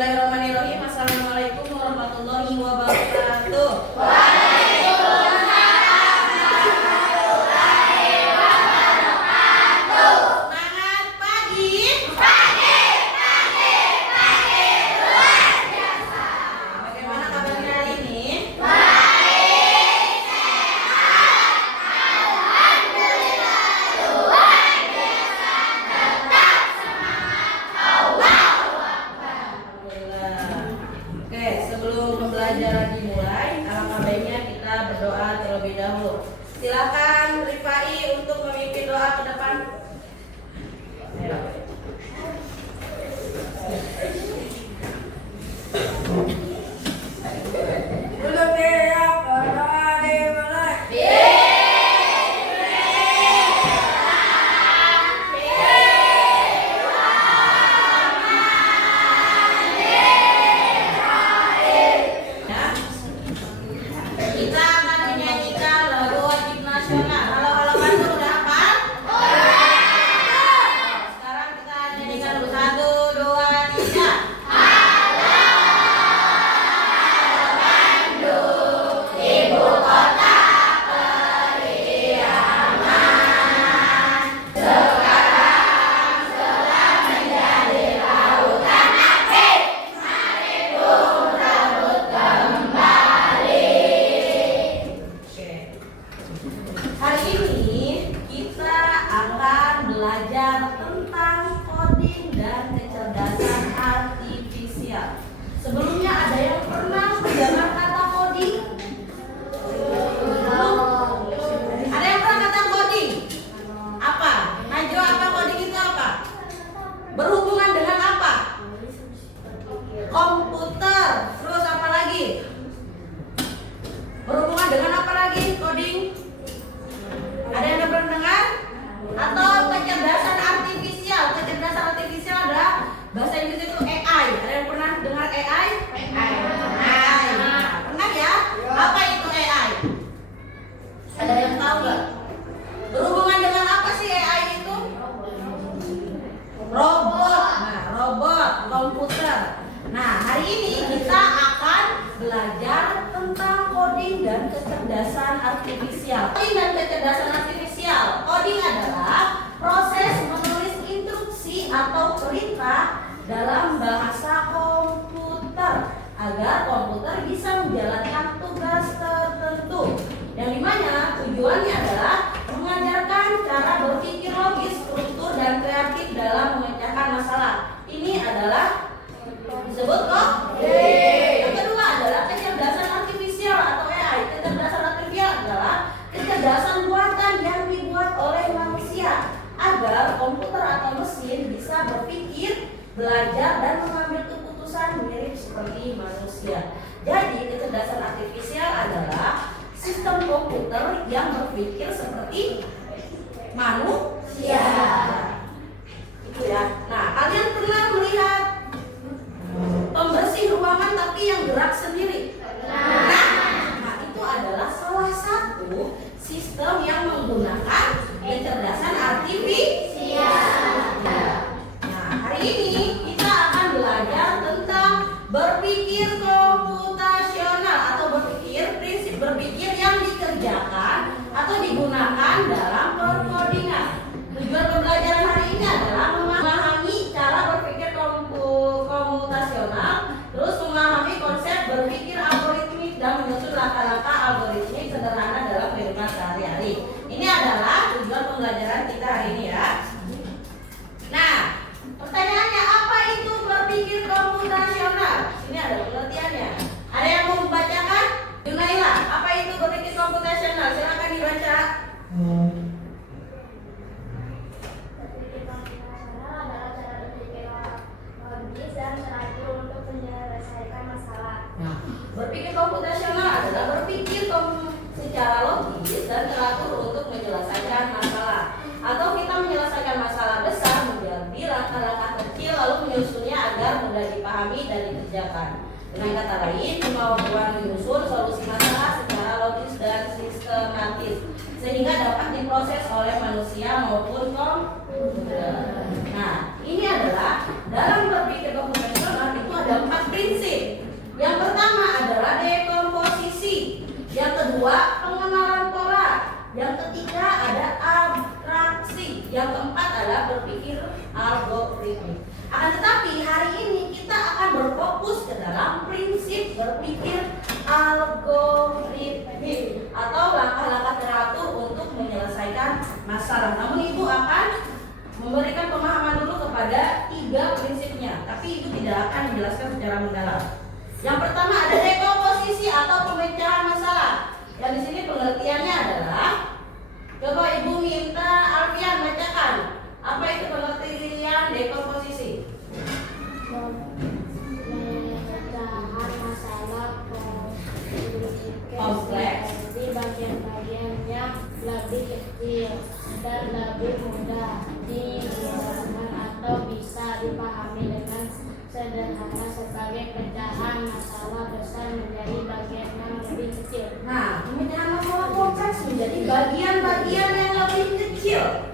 Bismillahirrahmanirrahim. Assalamualaikum warahmatullahi wabarakatuh. Semangat pagi. Luar biasa. Bagaimana kabarnya hari ini? Oke, sebelum pembelajaran dimulai, alangkah baiknya kita berdoa terlebih dahulu. Silakan Rifai untuk memimpin doa ke depan. Kita akan menyanyikan lagu wajib nasional. Halo Bandung, udah hafal? Sekarang kita nyanyikan dulu. 1, 2, 3. Hari ini kita akan belajar tentang coding dan kecerdasan artifisial. Sebelumnya ada yang pernah mendengar kata coding? Belum? Ada yang pernah kata coding? Apa? Najwa, apa coding itu apa? Berhubungan dengan apa? Komputer. Terus apa lagi? Berhubungan dengan apa lagi coding? Ada yang pernah dengar? Atau kecerdasan artifisial? Kecerdasan artifisial adalah bahasa Inggris itu AI. Ada yang pernah dengar AI? AI. Pernah ya? Apa itu AI? Ada yang tahu nggak? Berhubungan dengan apa sih AI itu? Robot. Nah, robot, komputer. Nah, hari ini kita akan belajar tentang coding dan kecerdasan artifisial. Coding dan kecerdasan artifisial. Coding adalah proses menulis instruksi atau perintah dalam bahasa komputer agar komputer bisa menjalankan tugas tertentu. Yang dimana tujuannya adalah mengajarkan cara berpikir logis, struktur, dan kreatif dalam memecahkan masalah. Ini adalah disebut coding. Yang kedua adalah kecerdasan artifisial atau AI. Kecerdasan artifisial adalah kecerdasan buatan yang dibuat oleh manusia agar komputer atau mesin bisa berpikir, belajar, dan mengambil keputusan mirip seperti manusia. Jadi kecerdasan artifisial adalah sistem komputer yang berpikir seperti manusia. Itu ya. Nah, kalian pernah melihat pembersih ruangan tapi yang gerak sendiri? Nah, itu adalah salah satu sistem yang menggunakan kecerdasan artifisial. Nah, hari ini kita akan belajar tentang berpikir komputasional atau prinsip berpikir yang dikerjakan atau digunakan dalam perkodingan. Tujuan pembelajaran hari ini adalah memahami cara berpikir komputasional, terus memahami konsep berpikir algoritmik dan menyusun langkah-langkah algoritmik sederhana dalam kehidupan sehari-hari. Ini adalah tujuan pembelajaran kita hari ini ya. Nah, pertanyaannya, apa itu berpikir komputasional? Ini ada pengertiannya. Ada yang mau membacakan? Yunaila, apa itu berpikir komputasional? Silakan dibaca. Berpikir komputasional adalah cara berpikir logis dan teratur untuk menyelesaikan masalah. Nah, berpikir komputasional adalah berpikir secara logis dan teratur untuk menyelesaikan masalah. Atau kita menyelesaikan masalah besar menjadi langkah-langkah kecil lalu menyusunnya agar mudah dipahami dan dikerjakan. Dengan kata lain, kemampuan menyusun solusi masalah secara logis dan sistematis sehingga dapat diproses oleh manusia maupun komputer. Nah, ini adalah dalam berpikir komputasional itu ada 4 berpikir algoritmik atau langkah-langkah teratur untuk menyelesaikan masalah. Namun Ibu akan memberikan pemahaman dulu kepada 3 prinsipnya, tapi Ibu tidak akan menjelaskan secara mendalam. Yang pertama ada dekomposisi atau pemecahan masalah. Yang di sini pengertiannya adalah, coba Ibu minta Alfian bacakan. Apa itu pengertian dekomposisi? Pemecahan masalah kompleks di bagian-bagian yang lebih kecil dan lebih mudah dijelaskan atau bisa dipahami dengan sederhana sebagai pecahan masalah besar menjadi bagian yang lebih kecil. Nah, pemecahan masalah kompleks menjadi bagian-bagian yang lebih kecil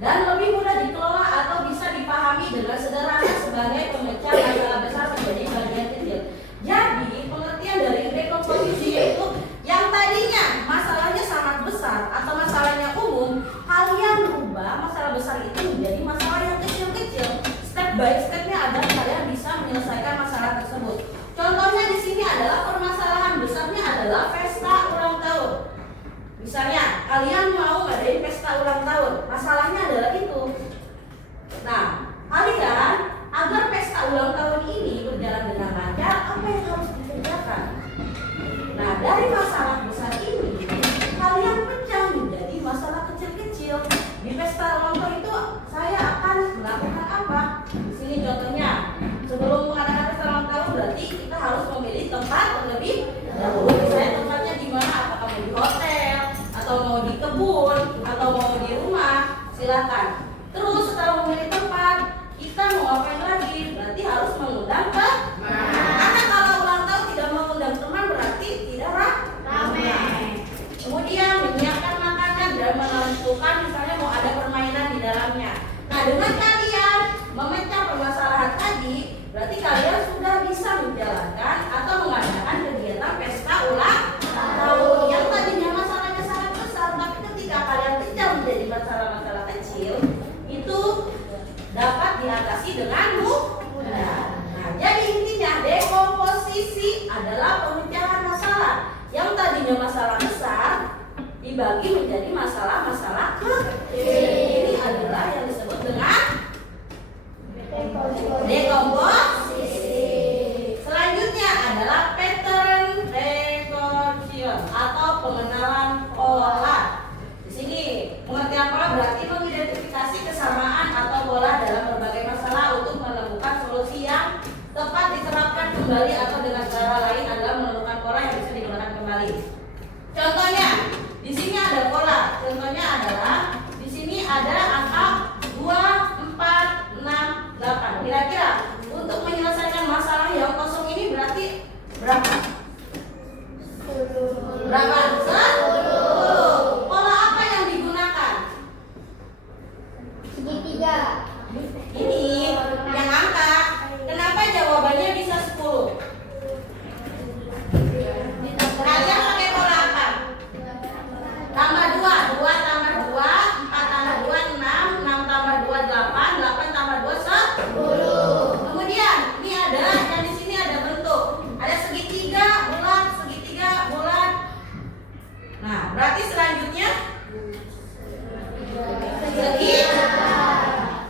dan lebih mudah dikelola atau bisa dipahami dengan sederhana sebagai pemecah masalah besar menjadi bagian kecil. Jadi, pengertian dari dekomposisi yaitu yang tadinya masalahnya sangat besar atau masalahnya umum, kalian rubah masalah besar itu menjadi masalah yang kecil-kecil. Step by stepnya agar kalian bisa menyelesaikan masalah tersebut. Contohnya di sini adalah permasalahan besarnya adalah pesta ulang tahun. Misalnya, kalian mau ngadain pesta ulang tahun, masalahnya adalah itu. Nah, kalian agar pesta ulang tahun ini berjalan dengan lancar, apa yang harus dikerjakan? Nah, dari masalah besar ini, kalian pecah menjadi masalah kecil-kecil. Di pesta ulang tahun itu, saya akan melakukan apa? Di sini contohnya, sebelum mengadakan pesta ulang tahun, berarti kita harus memilih tempat terlebih dahulu. Misalnya tempatnya di mana? Apakah mau di hotel, atau mau di kebun, atau mau di rumah? Silakan. Terus setelah memilih tempat, kita mau ngapain lagi? Berarti harus mengundang teman. Karena kalau ulang tahun tidak mengundang teman berarti tidak ramai. Kemudian menyiapkan makanan dan menentukan misalnya mau ada permainan di dalamnya. Nah, dengan kalian memecah permasalahan tadi, berarti kalian sudah bisa menjalankan atau mengadakan kegiatan pesta ulang tahun yang tadinya masalahnya sangat besar, tapi ketika kalian pecah menjadi masalah-masalah kecil, itu dapat diatasi dengan mudah. Nah, jadi intinya dekomposisi adalah pemecahan masalah yang tadinya masalah besar dibagi menjadi masalah-masalah kecil. Ini adalah yang disebut dengan dekomposisi. Selanjutnya adalah pattern recognition atau pengenalan pola. Di sini pengertian pola berarti mengidentifikasi kesamaan atau pola dalam berbagai masalah untuk menemukan solusi yang tepat diterapkan kembali atau dengan cara lain adalah menemukan pola yang bisa digunakan kembali. Contohnya, di sini ada pola. Contohnya adalah di sini ada angka 2, 4, 6, 8. Kira-kira untuk menyelesaikan masalah yang kosong ini berarti berapa? Berapa? 10. Pola apa yang digunakan? Segitiga. Ini yang angka. Kenapa jawabannya bisa 10? Kalian pakai pola apa? Tambah 2, 2 tambah 2, 4 tambah 2, 6, 6 tambah 2, 8, 8 tambah 2, 10. Kemudian ini ada, yang di sini ada bentuk. Ada segitiga, bulat. Nah, berarti selanjutnya segitiga.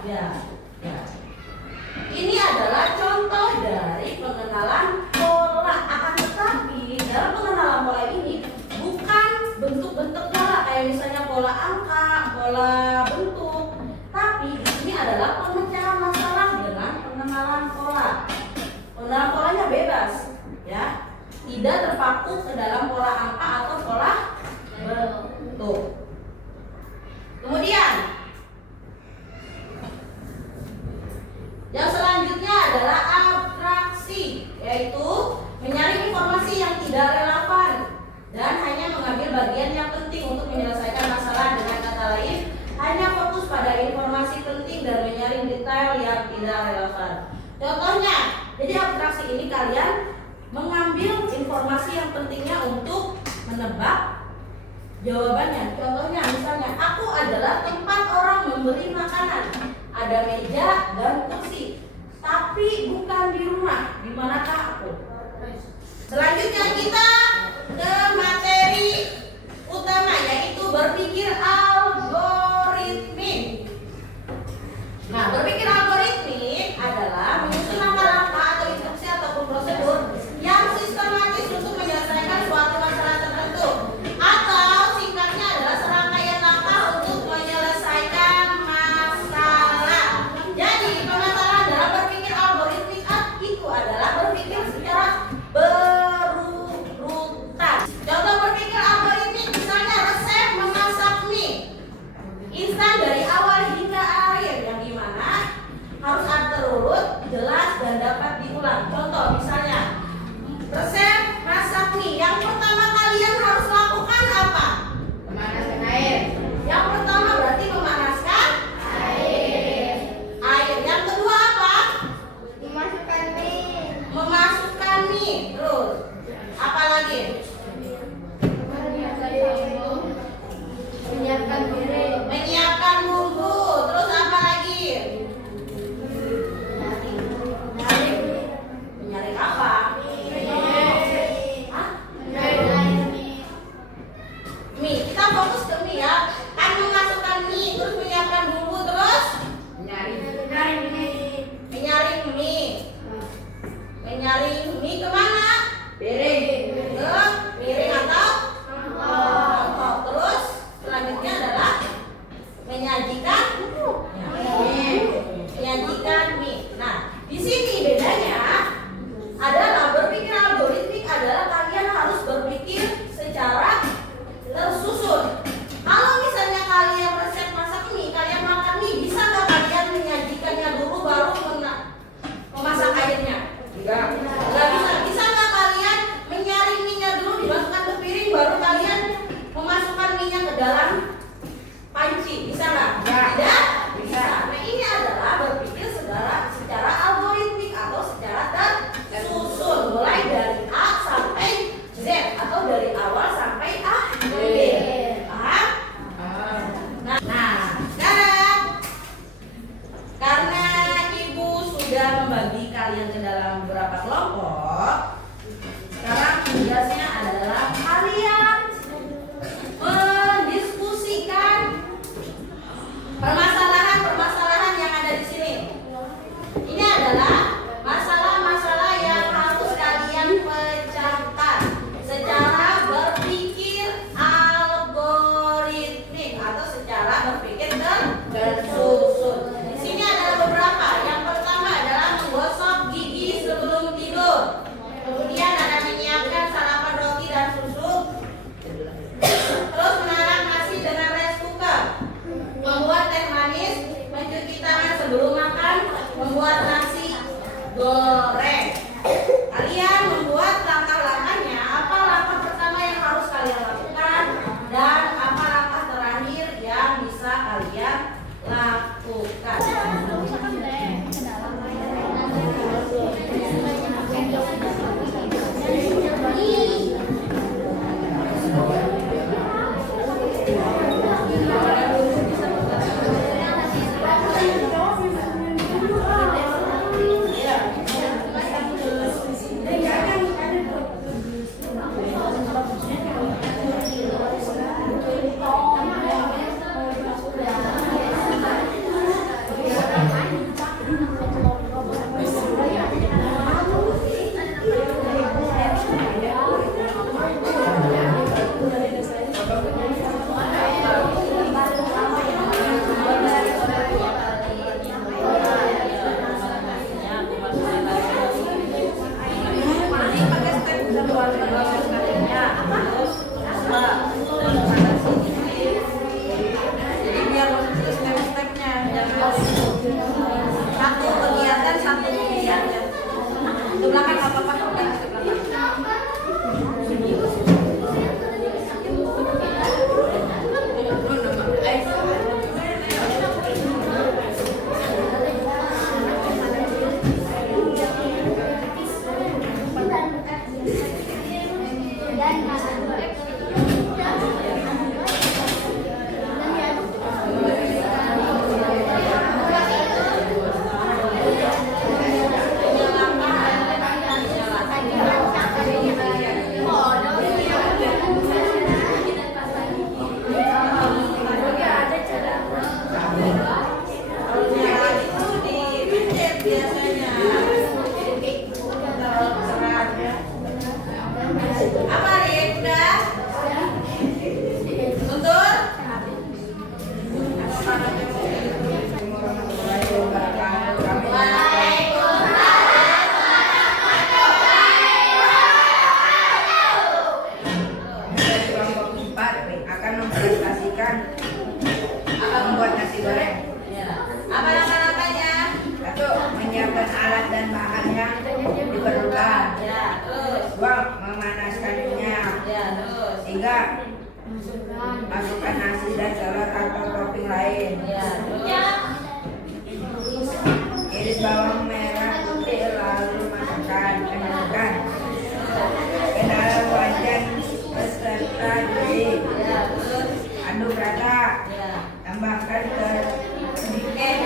Ya. Ini adalah contoh dari pengenalan pola. Akan tetapi dalam pengenalan pola ini bukan bentuk-bentuk pola kayak misalnya pola angka, pola bentuk, tapi di sini adalah pemecahan masalah dengan pengenalan pola. Pengenalan polanya bebas, ya, tidak terpaku ke dalam pola angka atau pola bentuk. Kemudian yang selanjutnya adalah abstraksi, yaitu menyaring informasi yang tidak relevan dan hanya mengambil bagian yang penting untuk menyelesaikan masalah. Dengan kata lain, hanya fokus pada informasi penting dan menyaring detail yang tidak relevan. Contohnya, jadi abstraksi ini kalian mengambil informasi yang pentingnya untuk menebak jawabannya. Contohnya misalnya, aku adalah tempat orang memberi makanan. Ada meja dan kursi, tapi bukan di rumah. Di manakah aku? Selanjutnya kita ke materi utama, yaitu berpikir algoritmik. Nah, berpikir algoritmik adalah menyusun langkah-langkah atau instruksi ataupun prosedur yang sistematis untuk menyelesaikan suatu masalah tertentu, atau singkatnya adalah serangkaian langkah untuk menyelesaikan masalah. Jadi permasalahan dalam berpikir algoritmik itu adalah berpikir secara berurutan. Contoh berpikir algoritmik misalnya resep memasak mie instan dari awal hingga akhir, yang dimana harus terurut, jelas, dan dapat diulang. Contoh misalnya resep masak mie, yang pertama kalian harus lakukan apa? Memanaskan air. Yang pertama berarti memanaskan Air. air. Yang kedua apa? Dimasukkan mie. Memasukkan mie. Terus apa lagi? Menyiapkan piring. Menyiapkan bumbu. Terus apa lagi? Menyaring apa? Hah? Mie. Kita fokus ke mie ya. Kan memasukkan mie, terus menyiapkan bumbu, terus menyaring mie. Menyaring mie kemana? Piring. Ke piring atau mangkok. Terus selanjutnya adalah menyajikan mie. Nah, di sini bedanya adalah berpikir algoritmik adalah kalian harus berpikir secara tersusun. Kalau misalnya kalian resep masak mie, kalian makan mie, bisa nggak kalian menyajikannya dulu baru memasak airnya? Nggak bisa. Bisa nggak kalian menyaring minyak dulu dimasukkan ke piring baru kalian memasukkan minyak ke dalam panci? Bisa nggak? Tidak bisa. Nah, ini adalah berpikir secara algoritmik atau secara tersusun, mulai dari A sampai Z atau dari awal sampai akhir. Paham? Nah, sekarang karena ibu sudah membagi kalian ke dalam beberapa kelompok, sekarang tugasnya adalah kalian mendiskusikan permasalahan-permasalahan yang ada di sini. Ini adalah masalah-masalah yang harus kalian pecahkan secara berpikir algoritmik atau secara berpikir tersusun. Di sini ada beberapa. Yang pertama adalah menggosok gigi sebelum tidur. Kemudian ada menyiapkan sarapan roti dan susu. Terus menaruh nasi dengan rice cooker. Membuat teh manis, mencuci tangan sebelum makan, membuat nasi goreng. Kalian membuat langkah-langkahnya. Apa langkah pertama yang harus kalian lakukan dan apa langkah terakhir yang bisa kalian lakukan. Jadi biar step-stepnya jangan satu kegiatan satu kegiatan. Ke belakang apa-apa ke belakang. gula. Ya, terus. 2. Memanaskan minyak. Ya, terus. 3. Masukkan. Masukkan nasi dan telur atau topping lain. Ya, terus. Iris bawang merah putih lalu masukkan ke dalam wajan beserta nasi. Ya, terus. Aduk rata. Ya. Tambahkan sedikit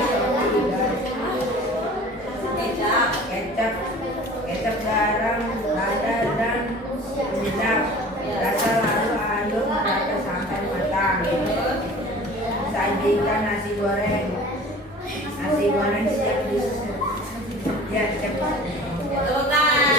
kecap, garam, lada dan penyedap. Rasa lalu aduk rata sampai matang. Sajikan nasi goreng. Nasi goreng siap disusun. Ya, cepat. Tepuk tangan.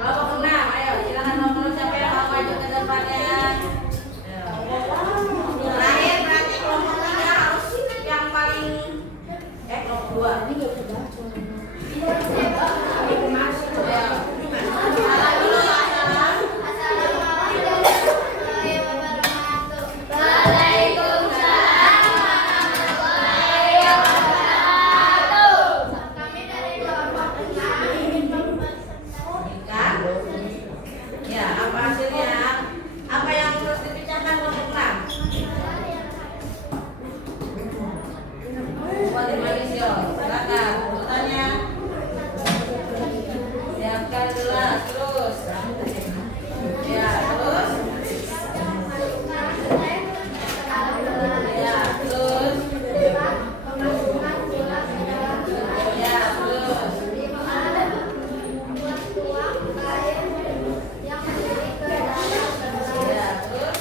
Kelompok 6, ayo silakan nomor siapa yang mau maju ke depannya. Terakhir berarti kelompok 3 harus yang paling kelompok 2. Salam dulu ya, salam. Kan? Ya, apa hasilnya? Apa yang terus dibicarakan kelompok 6? Buat Malaysia, silakan urutannya. Siapkan gelas terus. Ya, terus. Ya, terus. Ya, terus. Ya, terus.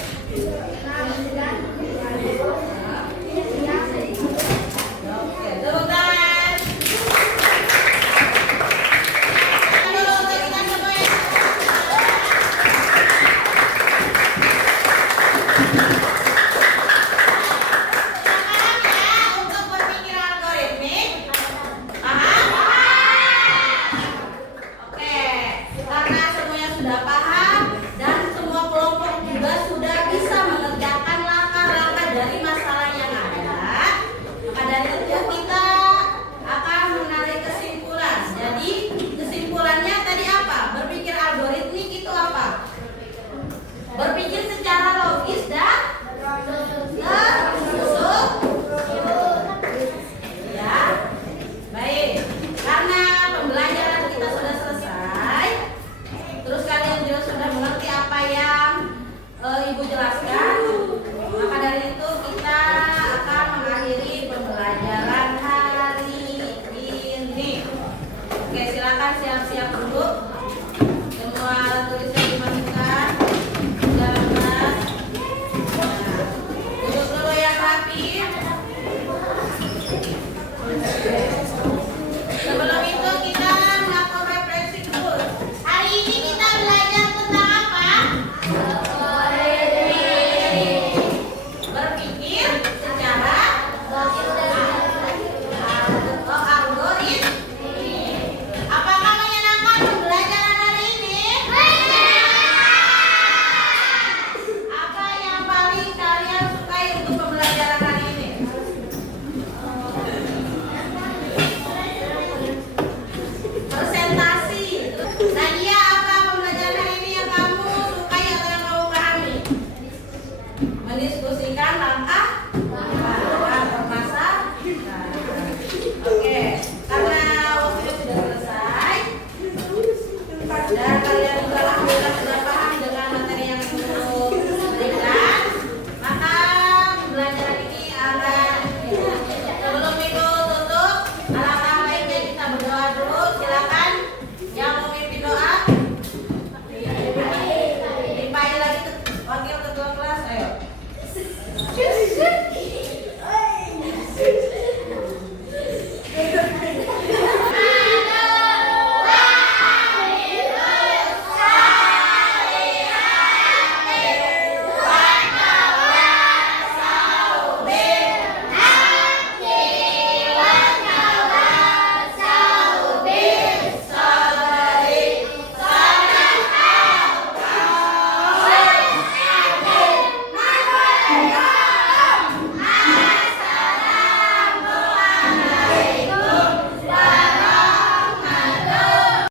Oke, tepuk tangan. Halo, kita semua ya. Sekarang ya, untuk berpikir algoritmik. Paham? Oke, karena semuanya sudah paham dan semua kelompok juga sudah bisa mengerjakan langkah-langkah dari masalah yang ada, maka dari itu kita akan menarik kesimpulan. Jadi kesimpulannya tadi apa? Berpikir algoritmik itu apa? Berpikir